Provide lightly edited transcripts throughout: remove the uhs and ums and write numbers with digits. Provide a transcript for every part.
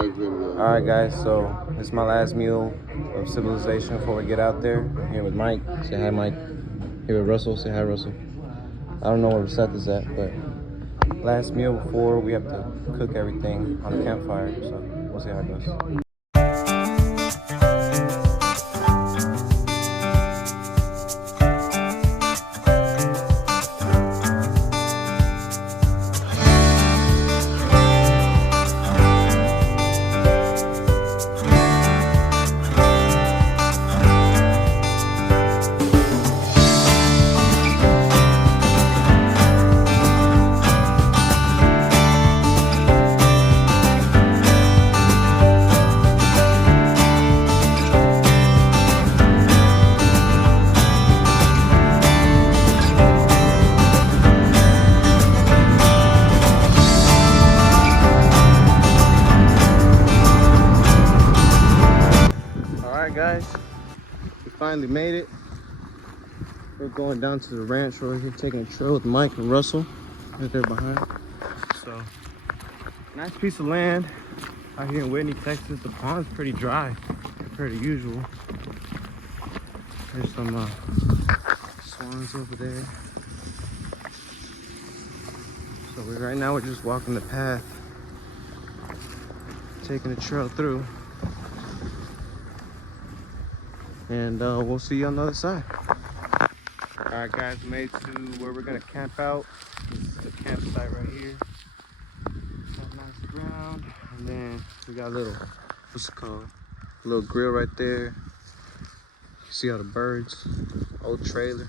like video. Alright guys, so this is my last meal of civilization before we get out there. I'm here with Mike. Say hi, Mike. Here with Russell. Say hi, Russell. I don't know where Seth is at, but last meal before we have to cook everything on a campfire, so we'll see how it goes. Guys, we finally made it. We're going down to the ranch right here, taking a trail with Mike and Russell right there behind. So, nice piece of land out here in Whitney, Texas. The pond's pretty dry compared to usual. There's some swans over there. So right now we're just walking the path, taking the trail through. And we'll see you on the other side. All right, guys, made to where we're gonna camp out. This is the campsite right here. Got nice ground, and then we got a little, what's it called? A little grill right there. You see all the birds. Old trailer.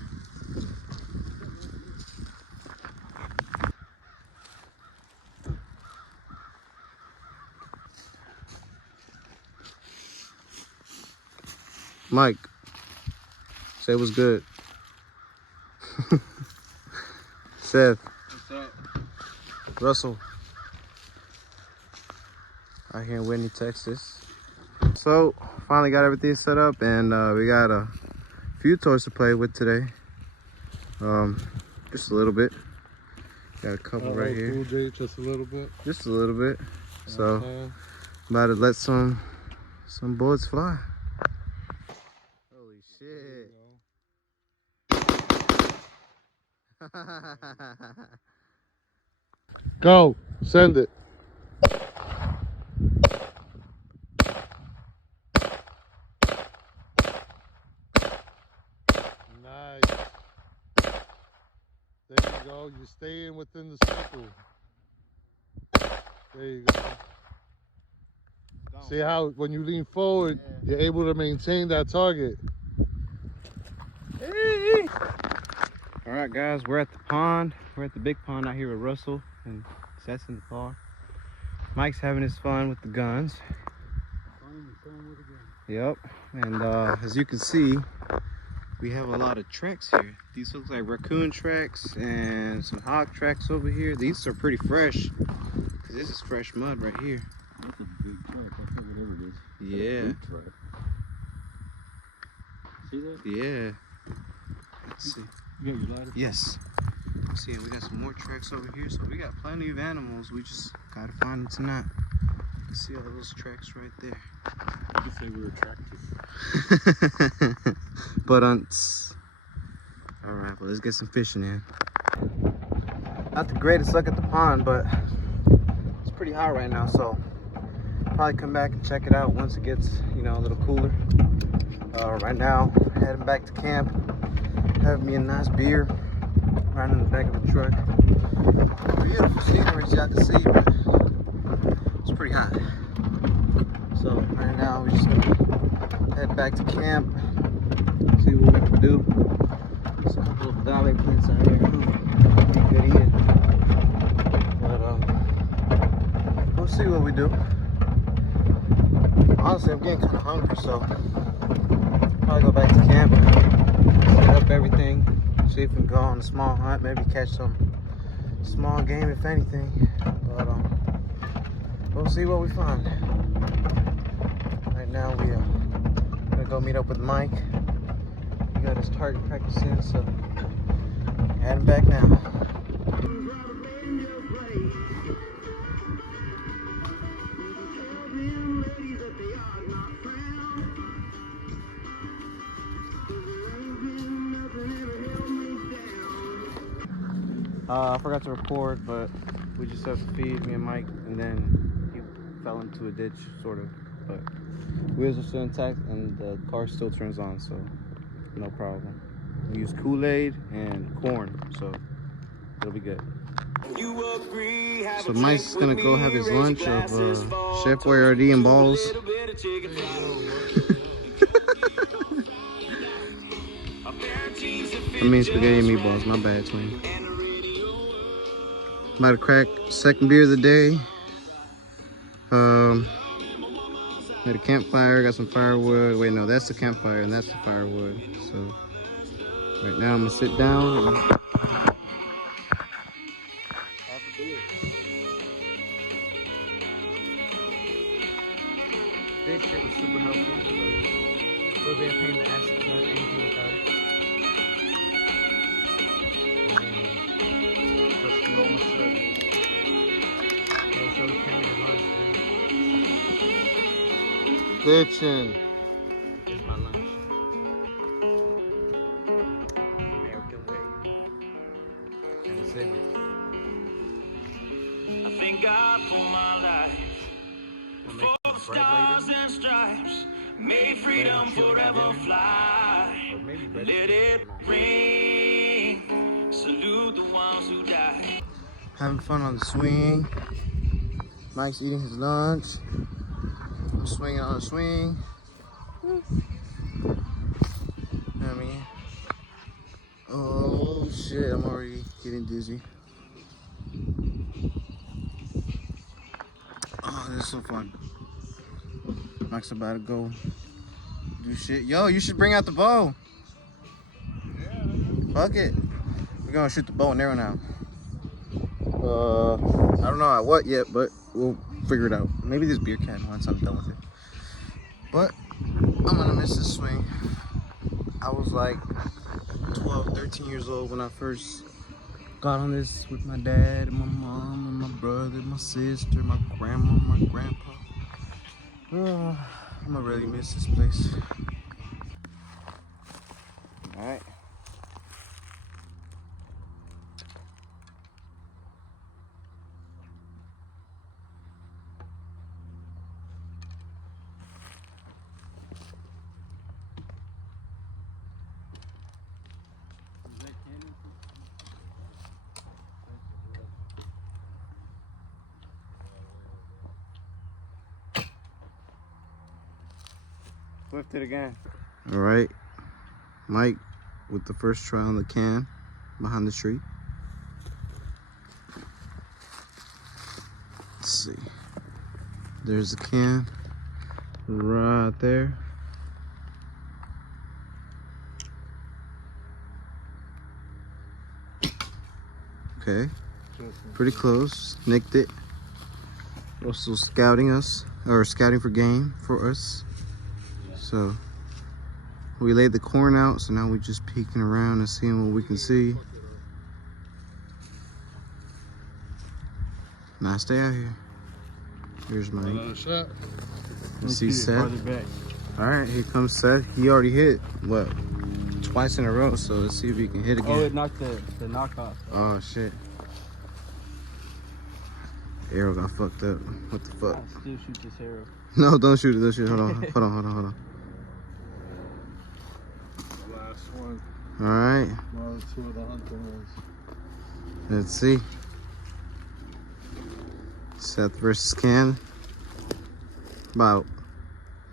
Mike, say what's good. Seth. What's up? Russell. Out here in Whitney, Texas. So, finally got everything set up, and we got a few toys to play with today. Just a little bit. Got a couple right here. Cool, Jay, just a little bit. Just a little bit. So, about to let some bullets fly. Shit. Go, send it. Nice. There you go. You're staying within the circle. There you go. See how when you lean forward, you're able to maintain that target. All right, guys, we're at the pond. We're at the big pond out here with Russell and Seth's in the car. Mike's having his fun with the guns. Yep, and as you can see, we have a lot of tracks here. These look like raccoon tracks and some hog tracks over here. These are pretty fresh, because this is fresh mud right here. That's a big track. That's not whatever it is. Yeah. Big track. See that? Yeah. Let's see. You got your lighter? Yes. Let's see, we got some more tracks over here. So we got plenty of animals. We just gotta find them tonight. You can see all those tracks right there. You could say we were attractive. But all right, well, let's get some fishing in. Not the greatest look at the pond, but it's pretty hot right now, so probably come back and check it out once it gets, you know, a little cooler. Right now, heading back to camp, having me a nice beer, riding in the back of the truck. Beautiful scenery as y'all can see, but it's pretty hot. So right now, we're just gonna head back to camp, see what we can do. There's a couple of agave plants out here. Good eating. But we'll see what we do. Honestly, I'm getting kind of hungry, so probably go back to camp, set up everything, see if we can go on a small hunt, maybe catch some small game if anything. But we'll see what we find. Right now we gonna go meet up with Mike. He got his target practice in, so heading back now. I forgot to record, but we just have to feed me and Mike, and then he fell into a ditch, sort of. But wheels are still intact, and the car still turns on, so no problem. We use Kool-Aid and corn, so it'll be good. So Mike's gonna go have his lunch of Chef Boyardee and balls. I mean spaghetti and meatballs, my bad, twin. I'm about to crack second beer of the day. Made a campfire, got some firewood. Wait, no, that's the campfire and that's the firewood. So right now I'm gonna sit down and have a beer. This shit was super helpful because we're being a pain in the ass to cut anything without it. Bitchin'. Here's my lunch. American way. And a cigarette. I thank God for my life. For the stars and stripes. May freedom forever fly. Let it ring. Salute the ones who died. Having fun on the swing. Mike's eating his lunch. I'm swinging on the swing. You know what I mean? Oh shit, I'm already getting dizzy. Oh, this is so fun. Mike's about to go do shit. Yo, you should bring out the bow. Fuck it. We're gonna shoot the bow and arrow now. I don't know at what yet, but we'll figure it out. Maybe this beer can once I'm done with it. But I'm gonna miss this swing. I was like 12, 13 years old when I first got on this with my dad and my mom and my brother, my sister, my grandma, my grandpa. Oh, I'm gonna really miss this place. All right. Lift it again. All right, Mike with the first try on the can behind the tree. Let's see. There's the can right there. Okay, pretty close. Nicked it. Also scouting us, or scouting for game for us. So we laid the corn out, so now we're just peeking around and seeing what we can see. Now stay out here. Here's Mike. Another shot. Let's see Seth. All right, here comes Seth. He already hit, what, twice in a row, so let's see if he can hit again. Oh, it knocked the knockoff. Oh, shit. Arrow got fucked up. What the fuck? I still shoot this arrow. No, don't shoot it. Don't shoot it. Hold on. Hold on. Last one. All right. One of two of the hunting ones. Let's see. Seth versus Ken. About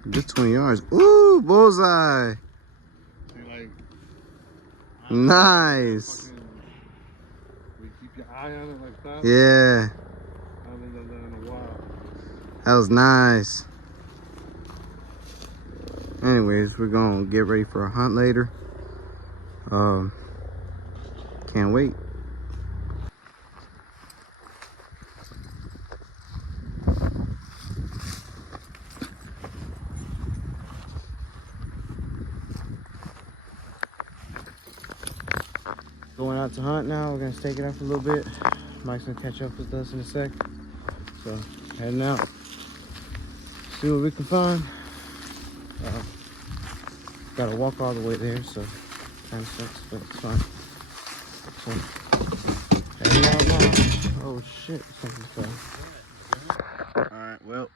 a good 20 yards. Ooh, bullseye. See, like, Nice. we keep your eye on it like that. Yeah, I haven't done that in a while. that was nice. Anyways, we're gonna get ready for a hunt later. Can't wait. Going out to hunt now. We're gonna stake it out for a little bit. Mike's gonna catch up with us in a sec. So heading out. See what we can find. Gotta walk all the way there, so kind of sucks, but it's fine. So heading heading out now. Oh shit, something fell. Alright, well,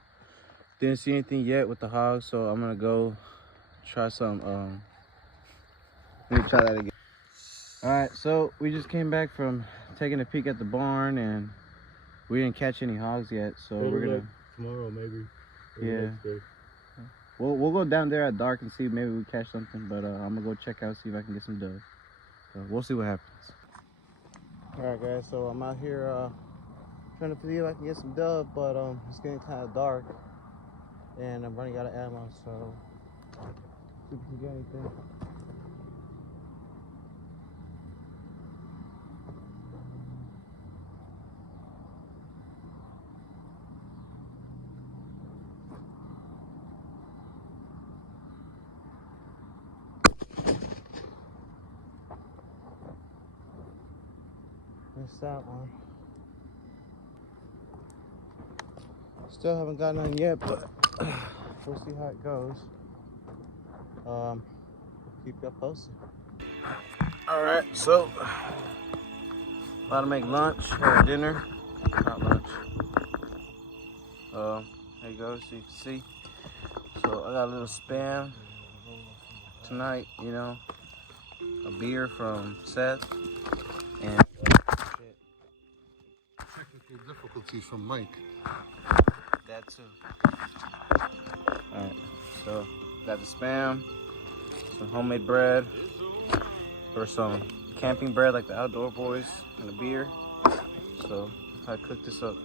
didn't see anything yet with the hogs, so I'm gonna go try some, let me try that again. Alright, so we just came back from taking a peek at the barn and we didn't catch any hogs yet, so we're gonna... Tomorrow, maybe. Yeah. We'll go down there at dark and see if maybe we catch something, but I'm gonna go check out, see if I can get some doves. So we'll see what happens. Alright guys, so I'm out here trying to see if I can get some dove, but it's getting kind of dark and I'm running out of ammo, so see if we can get anything. Missed that one. Still haven't got none yet, but we'll see how it goes. Keep you posted. All right, so about to make lunch or dinner. Not lunch. There you go, so you can see. So I got a little Spam tonight, you know, a beer from Seth, and Technical difficulties from Mike. that too. Alright, so got the Spam, some homemade bread, or some camping bread like the Outdoor Boys, and a beer. So I cooked this up.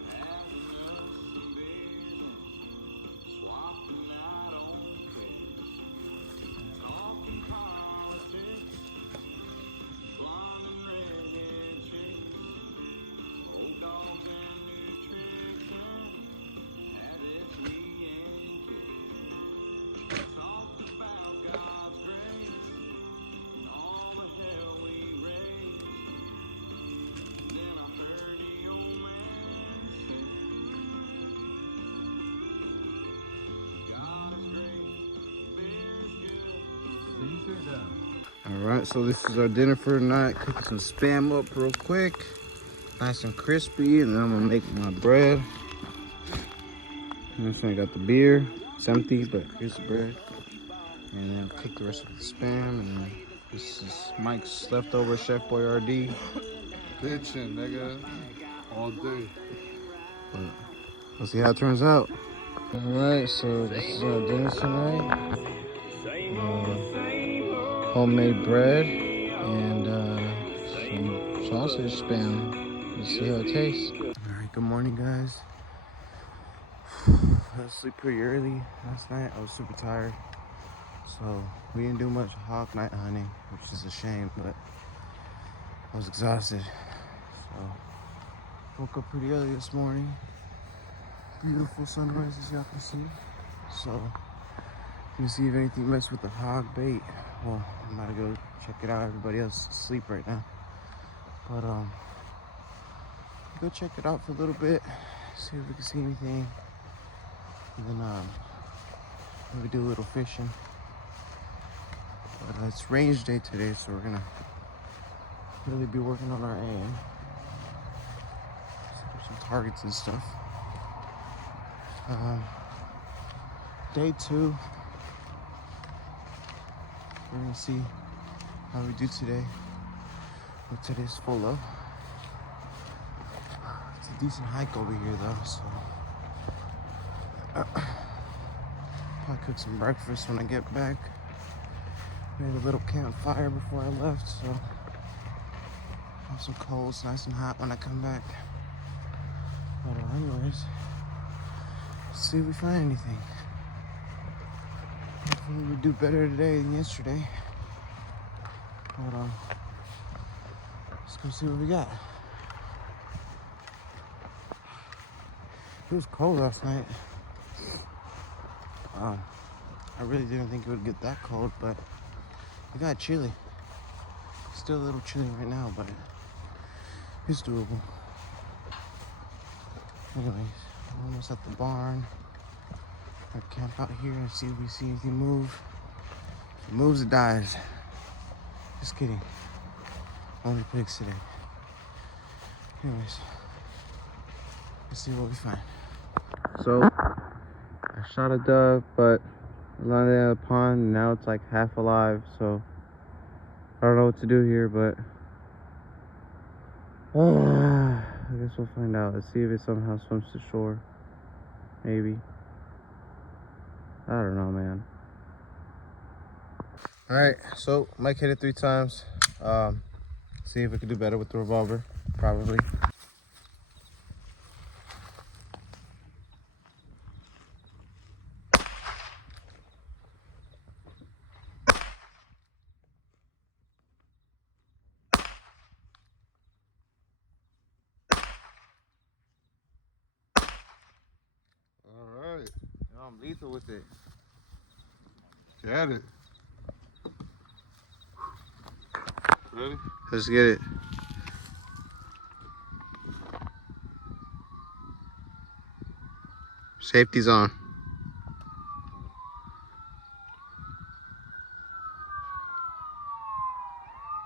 Alright, so this is our dinner for tonight. Cooking some Spam up real quick. Nice and crispy, and then I'm gonna make my bread. And this one I got the beer. It's empty, but here's the bread. And then I'll cook the rest of the Spam, and then this is Mike's leftover Chef Boyardee. Bitchin', nigga. All day. But we'll see how it turns out. Alright, so this is our dinner tonight. Homemade bread and some sausage Spam. Let's see how it tastes. Alright, good morning guys. I fell asleep pretty early last night. I was super tired. So we didn't do much hog night hunting, which is a shame, but I was exhausted. So woke up pretty early this morning. Beautiful sunrise as y'all can see. So let me see if anything messed with the hog bait. Well, I'm about to go check it out. Everybody else is asleep right now. But go check it out for a little bit, see if we can see anything. And then maybe do a little fishing. But it's range day today, so we're gonna really be working on our aim. Set up some targets and stuff. Day 2. We're gonna see how we do today. What today's full of. It's a decent hike over here though, so probably cook some breakfast when I get back. Made a little campfire before I left, so have some coals nice and hot when I come back. But anyways, let's see if we find anything. Hopefully we do better today than yesterday. But let's go see what we got. It was cold last night. I really didn't think it would get that cold, but it got chilly. Still a little chilly right now, but it's doable. Anyways, we're almost at the barn. I'll camp out here and see if we see anything move. If it moves, it dies. Just kidding. Only pigs today. Anyways, let's see what we find. So, I shot a dove, but it landed in the pond, and now it's like half alive, so I don't know what to do here, but I guess we'll find out. Let's see if it somehow swims to shore. Maybe. I don't know, man. Alright, so Mike hit it 3 times. See if we can do better with the revolver. Probably. Alright. I'm lethal with it. Get it. Ready? Let's get it. Safety's on.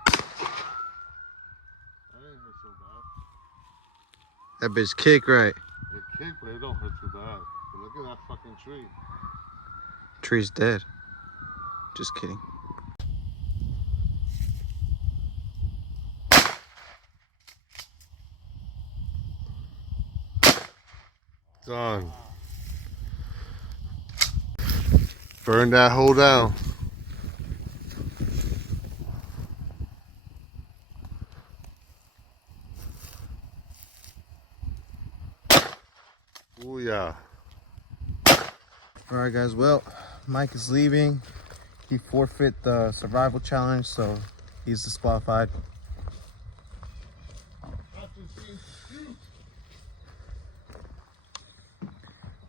That ain't hurt so bad. That bitch kick right. It kicked, but it don't hurt too bad. But look at that fucking tree. Tree's dead. Just kidding. Done. Burn that hole down. Oh yeah. Alright guys, well, Mike is leaving. He forfeit the survival challenge, so he's disqualified.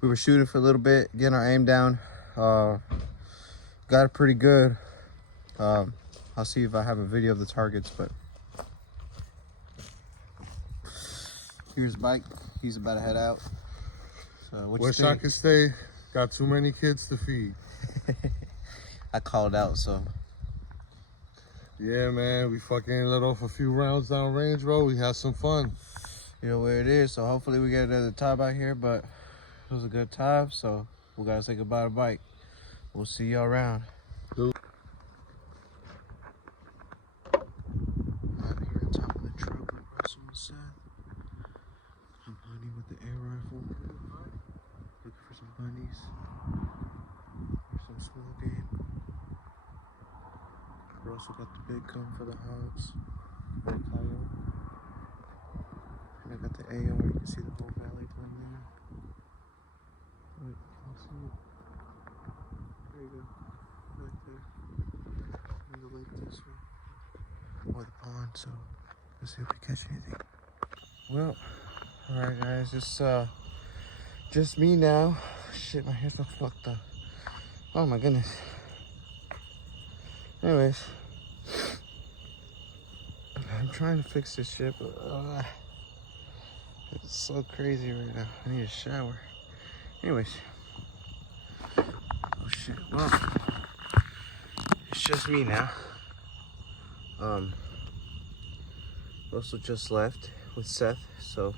We were shooting for a little bit, getting our aim down. Got it pretty good. I'll see if I have a video of the targets, but here's Mike. He's about to head out. So what you Wish I think? could stay. Got too many kids to feed. I called out, so Yeah, man. We fucking let off a few rounds down range, bro. We had some fun. you know where it is. So hopefully we get another time out here, but it was a good time. So we gotta say goodbye to Mike. We'll see y'all around. Dude. Out here on top of the truck, like Russell said. I'm hunting with the air rifle. Looking for some bunnies. Or some small game. Russell got the big gun for the hogs. For the coyote. And I got the AR. You can see the whole valley down there. Wait, can you see it? There you go. Right there. And the lake this way. Or the pond, so let's see if we catch anything. Well, alright guys, it's just me now. Shit, my hair's not fucked up. Oh my goodness. Anyways, I'm trying to fix this shit, but it's so crazy right now. I need a shower. Anyways. Oh shit, well, it's just me now. Russell just left with Seth, so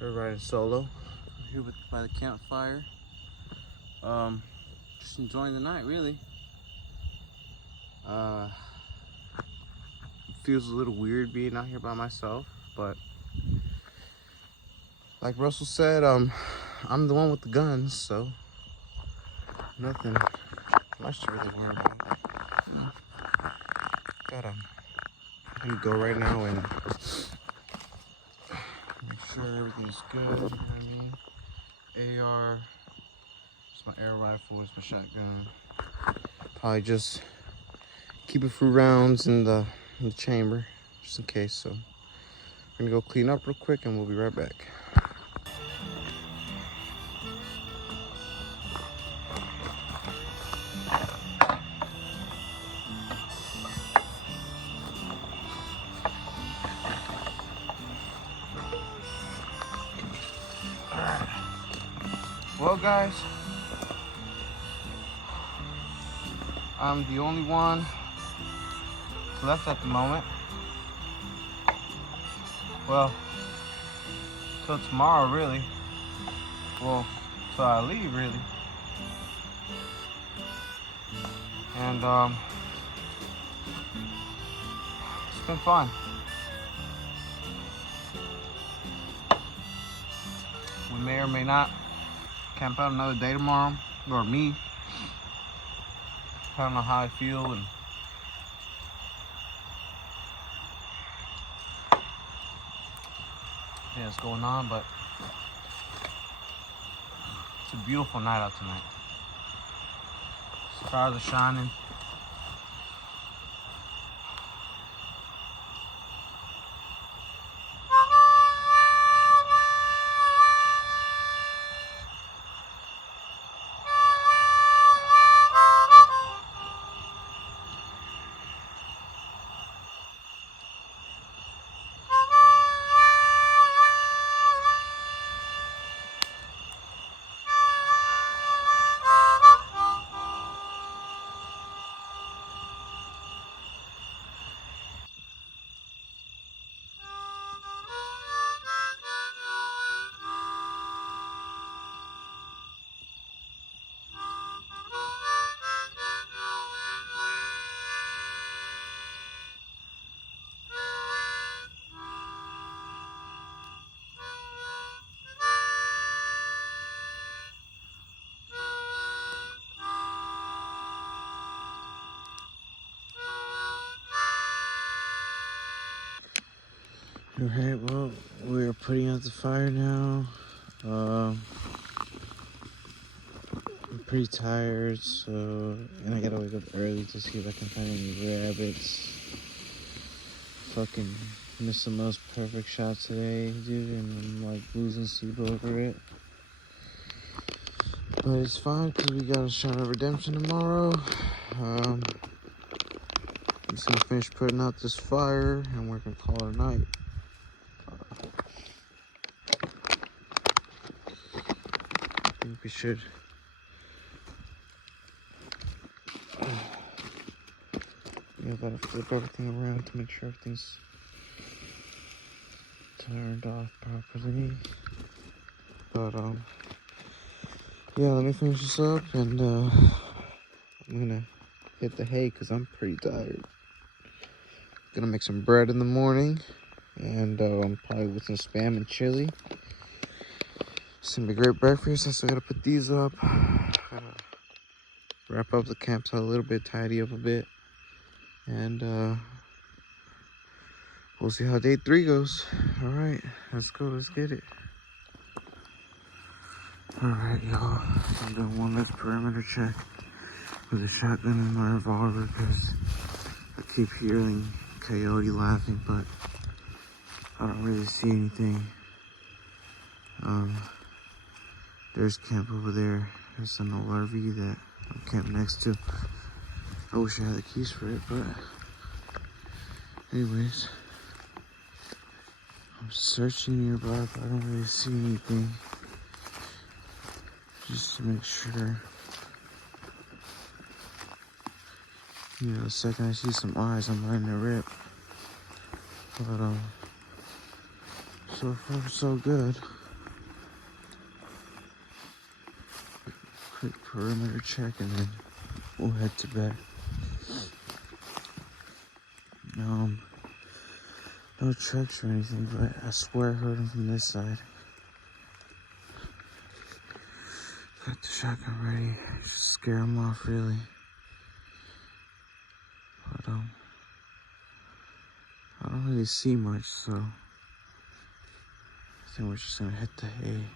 we're riding solo. I'm here by the campfire. Just enjoying the night, really. It feels a little weird being out here by myself, but like Russell said, I'm the one with the guns, so nothing much to really worry about. I'm gonna go right now and make sure everything's good, you know what I mean? AR, it's my air rifle, it's my shotgun. Probably just keep a few rounds in the chamber, just in case, so I'm gonna go clean up real quick and we'll be right back. Well guys, I'm the only one left at the moment. well, till tomorrow, really. Well, till I leave, really. And it's been fun. We may or may not camp out another day tomorrow, or me. I don't know how I feel and yeah, what's going on, but it's a beautiful night out tonight. Stars are shining. Alright, well, we're putting out the fire now. I'm pretty tired, so, and I gotta wake up early to see if I can find any rabbits. Fucking missed the most perfect shot today, dude, and I'm like losing sleep over it. But it's fine, because we got a shot of redemption tomorrow. I'm just gonna finish putting out this fire, and we're gonna call it a night. I think we should gotta flip everything around to make sure everything's turned off properly. But yeah, let me finish this up, and I'm gonna hit the hay because I'm pretty tired. Gonna make some bread in the morning, and probably with some spam and chili. It's gonna be a great breakfast. I still gotta put these up. Gotta wrap up the campsite a little bit, tidy up a bit, and we'll see how day 3 goes. All right, let's go. Let's get it. All right, y'all. I'm doing one last perimeter check with a shotgun and my revolver because I keep hearing coyote laughing, but I don't really see anything. There's camp over there. There's an old RV that I'm camped next to. I wish I had the keys for it, but anyways, I'm searching nearby, but I don't really see anything. Just to make sure. You know, the second I see some eyes, I'm letting it rip. But so far so good. Quick perimeter check, and then we'll head to bed. No tricks or anything, but I swear I heard him from this side. Got the shotgun ready, just scare him off, really. But I don't really see much, so I think we're just gonna hit the hay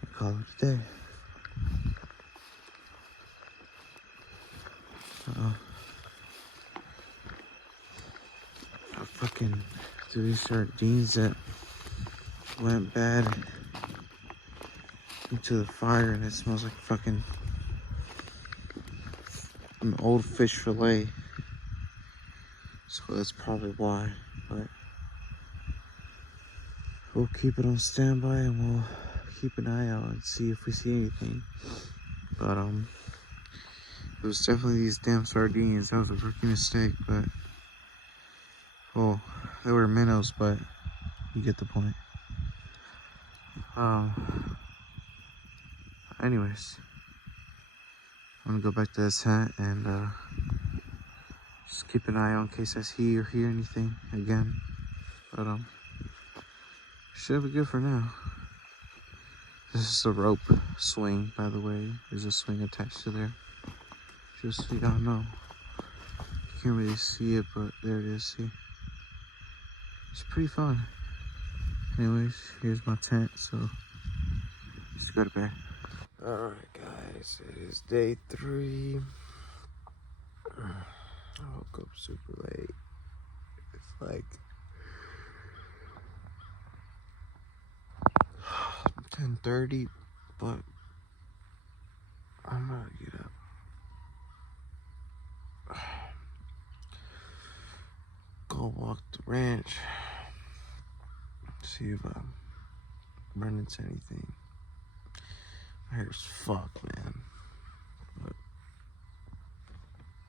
and call it a day. I fucking threw these sardines that went bad into the fire, and it smells like fucking an old fish fillet. So that's probably why, but we'll keep it on standby and we'll keep an eye out and see if we see anything. But it was definitely these damn sardines. That was a rookie mistake, but well, they were minnows, but You get the point. Anyways, I'm gonna go back to the tent and just keep an eye on in case I see or hear anything again. But should be good for now. This is a rope swing, by the way. There's a swing attached to there. Just so y'all know. You can't really see it, but there it is. See, it's pretty fun. Anyways, here's my tent. So just go to bed. All right, guys. It is day 3. I woke up super late. It's like 10:30, but I'm about to get up. Go walk the ranch. See if I run into anything. My hair's fucked, man. But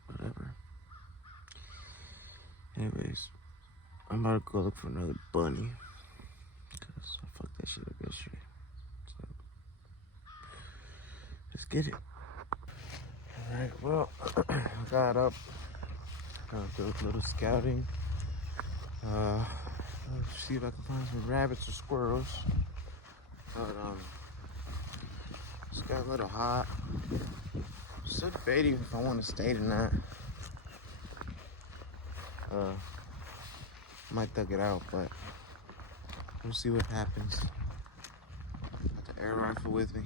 whatever. Anyways, I'm about to go look for another bunny. Because I fucked that shit up yesterday. So, let's get it. Alright, well, I got up. Did a little scouting. Let's see if I can find some rabbits or squirrels. But, it's got a little hot. Still debating if I want to stay tonight. Might thug it out, but we'll see what happens. Got the air rifle with me.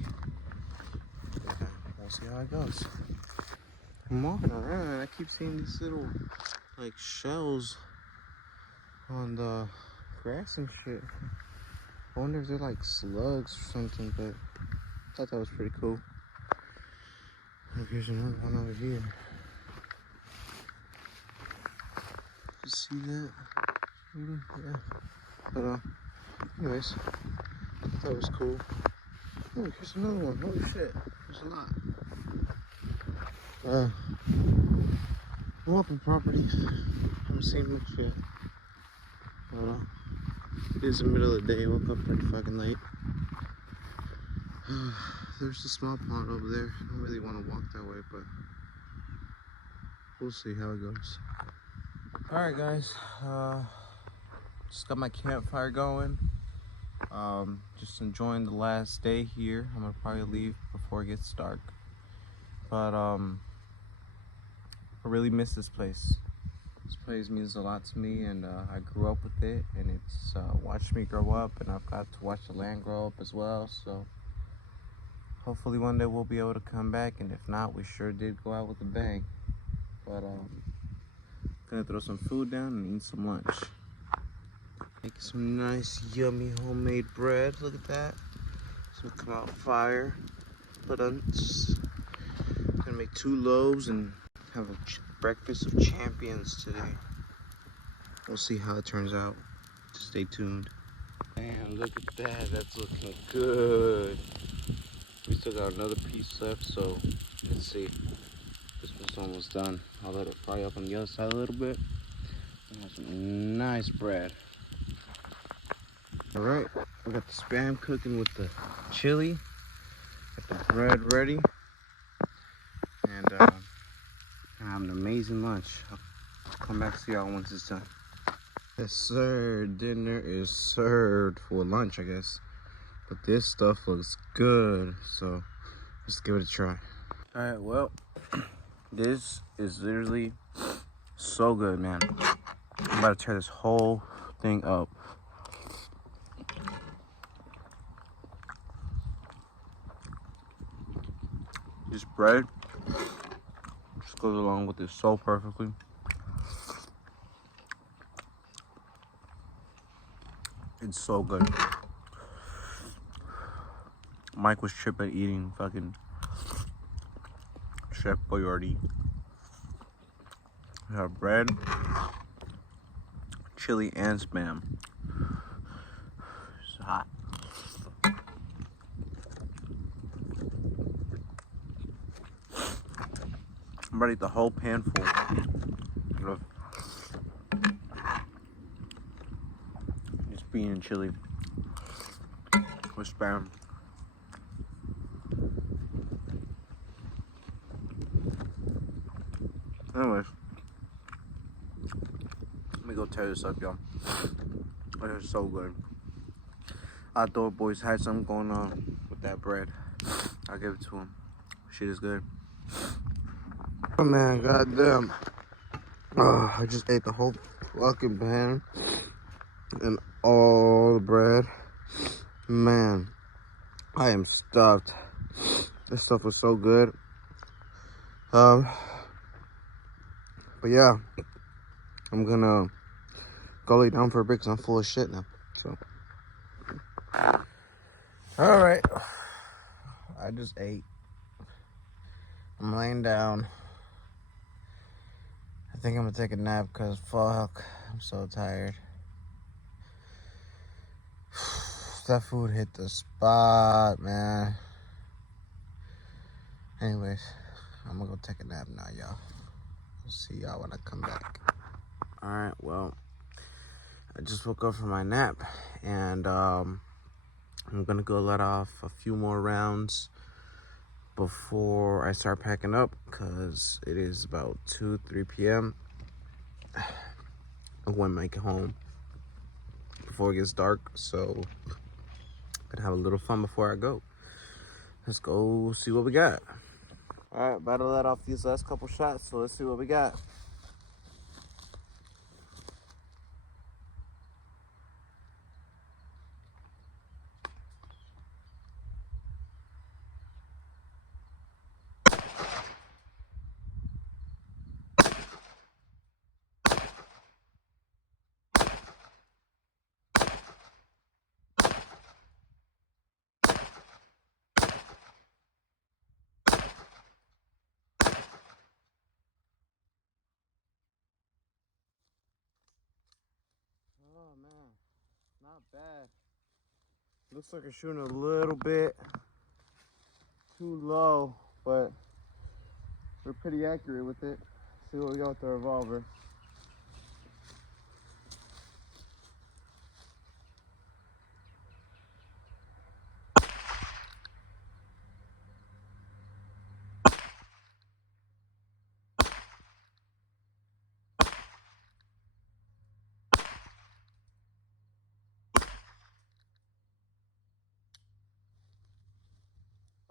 We'll see how it goes. I'm walking around and I keep seeing these little like shells on the grass and shit. I wonder if they're like slugs or something, but I thought that was pretty cool. Look, here's another one over here. You see that? Yeah. But anyways, I thought it was cool. Oh, here's another one. Holy shit. There's a lot. I'm up on property. Haven't seen much yet. It is the middle of the day. I woke up pretty fucking late. There's a small pond over there. I don't really want to walk that way, but we'll see how it goes. Alright guys, just got my campfire going. Just enjoying the last day here. I'm gonna probably leave before it gets dark. But I really miss this place. This place means a lot to me, and I grew up with it, and it's watched me grow up, and I've got to watch the land grow up as well. So hopefully one day we'll be able to come back, and if not, we sure did go out with a bang. But gonna throw some food down and eat some lunch. Making some nice, yummy homemade bread. Look at that. It's gonna come out fire. But just gonna make 2 loaves and have a breakfast of champions today. We'll see how it turns out. Stay tuned. Man, look at that. That's looking good. We still got another piece left, so let's see. This one's almost done. I'll let it fry up on the other side a little bit. And have some nice bread. All right, we got the Spam cooking with the chili. Got the bread ready. And gonna have an amazing lunch. I'll come back to y'all once it's done. Yes, sir. Dinner is served for lunch, I guess. But this stuff looks good, so let's give it a try. All right, well, this is literally so good, man. I'm about to tear this whole thing up. This bread just goes along with this so perfectly. It's so good. Mike was tripping eating fucking Chef Boyardee. We have bread, chili, and Spam. It's hot. I'm ready to eat the whole pan full of these bean and chili with spam. Anyways, let me go tear this up, y'all. It is so good. Outdoor boys had something going on with that bread. I'll give it to him. Shit is good. Oh man, goddamn. Oh, I just ate the whole fucking pan and all the bread. Man, I am stuffed. This stuff was so good. But yeah, I'm gonna go lay down for a bit because I'm full of shit now. So, all right, I just ate. I'm laying down. I think I'm gonna take a nap because fuck, I'm so tired. That food hit the spot, man. Anyways, I'm gonna go take a nap now, y'all. We'll see y'all when I come back. All right, well, I just woke up from my nap, and I'm gonna go let off a few more rounds before I start packing up, because it is about 2-3 p.m. I want to make it home before it gets dark, so I'm gonna have a little fun before I go. Let's go see what we got. All right, about to let off these last couple shots, so let's see what we got. Oh man, not bad. Looks like I'm shooting a little bit too low, but we're pretty accurate with it. See what we got with the revolver.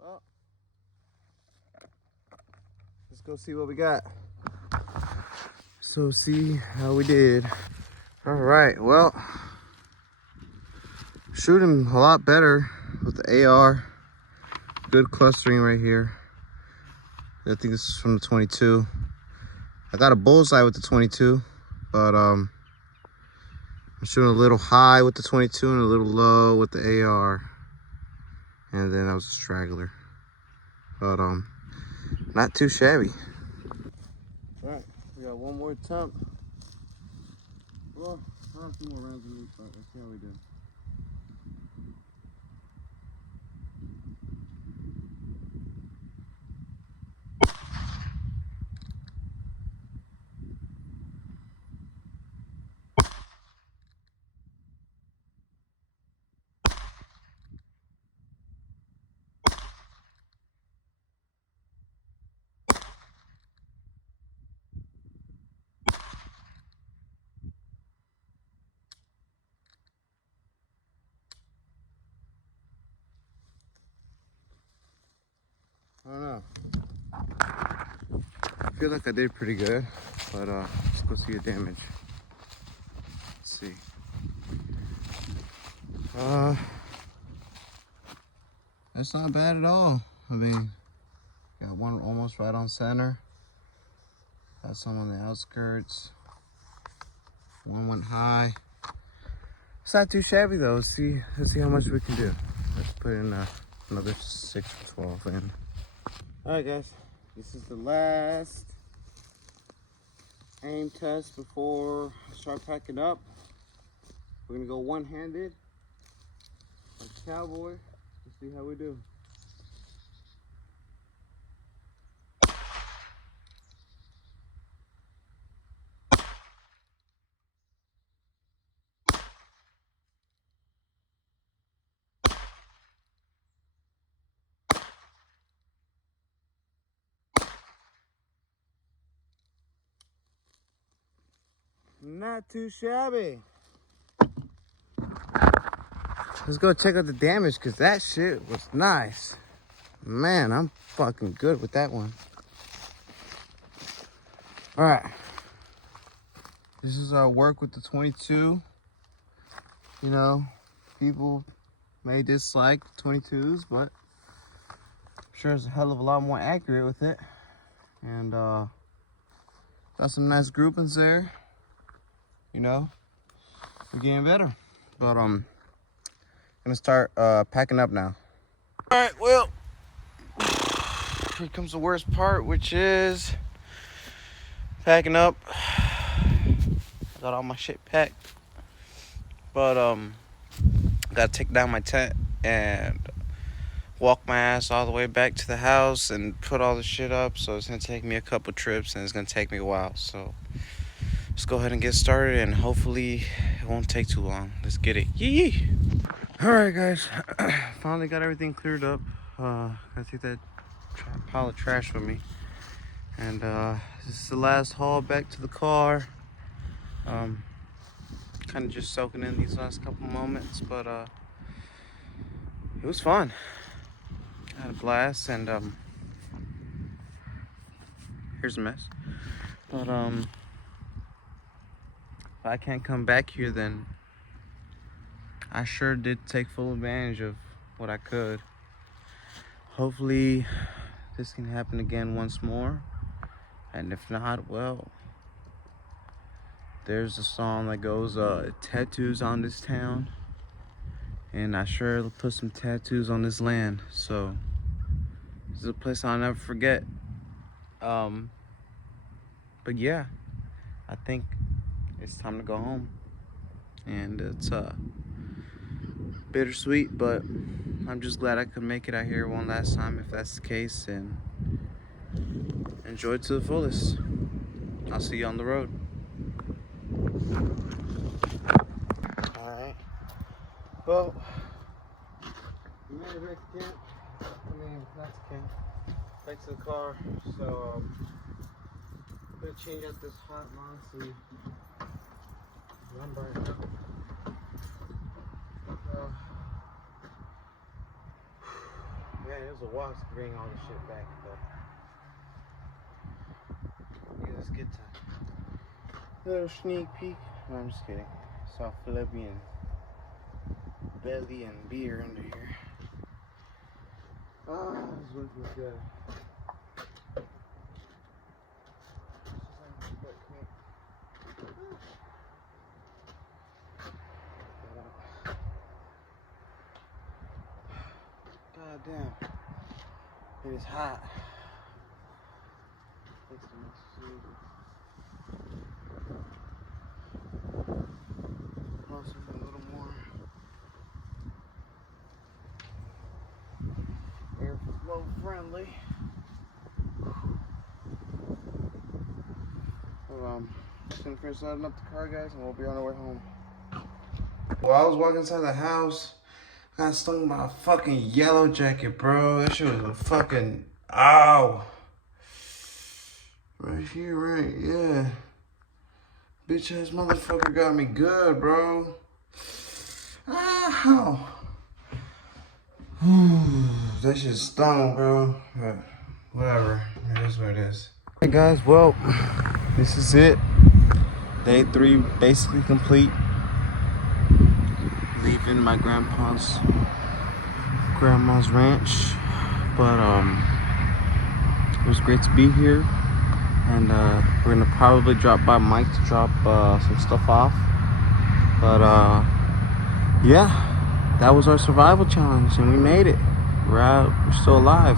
Well, let's go see what we got. So see how we did. All right, well, shooting a lot better with the AR. Good clustering right here. I think this is from the 22. I got a bullseye with the 22, but I'm shooting a little high with the 22 and a little low with the AR. And then that was a straggler. But not too shabby. All right, we got one more attempt. Well, I have a few more rounds in these, but let's see how we do. I don't know. I feel like I did pretty good, but let's go see the damage. Let's see. That's not bad at all. I mean, got one almost right on center. Got some on the outskirts. One went high. It's not too shabby though. Let's see how much we can do. Let's put in another 6 or 12 in. All right, guys. This is the last aim test before I start packing up. We're gonna go one-handed, like cowboy. Let's see how we do. Not too shabby. Let's go check out the damage because that shit was nice. Man, I'm fucking good with that one. All right. This is our work with the 22. You know, people may dislike 22s, but I'm sure it's a hell of a lot more accurate with it. And got some nice groupings there. You know, we're getting better. But gonna start packing up now. All right, well, here comes the worst part, which is packing up. Got all my shit packed, but gotta take down my tent and walk my ass all the way back to the house and put all the shit up. So it's gonna take me a couple trips and it's gonna take me a while. So let's go ahead and get started, and hopefully it won't take too long. Let's get it. Yee! All right, guys. Finally got everything cleared up. Gotta take that pile of trash with me. And this is the last haul back to the car. Kind of just soaking in these last couple moments, but it was fun. I had a blast, and here's a mess. But if I can't come back here, then I sure did take full advantage of what I could. Hopefully this can happen again once more, and if not, well, there's a song that goes, tattoos on this town, and I sure will put some tattoos on this land. So this is a place I'll never forget. But yeah, I think it's time to go home, and it's bittersweet, but I'm just glad I could make it out here one last time, if that's the case, and enjoy it to the fullest. I'll see you on the road. Alright, well, we made it back to camp. I mean, not to camp, back to the car. So I'm gonna change out this hot Monty lumber now. Man, it was a walk to bring all this shit back, but yeah, let's get to little sneak peek. No, I'm just kidding. Saw Philippian belly and beer under here. Ah, this looking good. God damn, it is hot. Takes too much food. Something a little more airflow friendly. Well, just gonna finish loading up the car, guys, and we'll be on our way home. While I was walking inside the house, I got stung by a fucking yellow jacket, bro. That shit was a fucking ow. Right here, right, yeah. Bitch ass motherfucker got me good, bro. Ow. That shit stung, bro. But whatever. It is what it is. Hey guys, well, this is it. Day 3 basically complete. Leaving my grandma's ranch. But it was great to be here. And we're gonna probably drop by Mike to drop some stuff off. But yeah, that was our survival challenge, and we made it. We're out. We're still alive.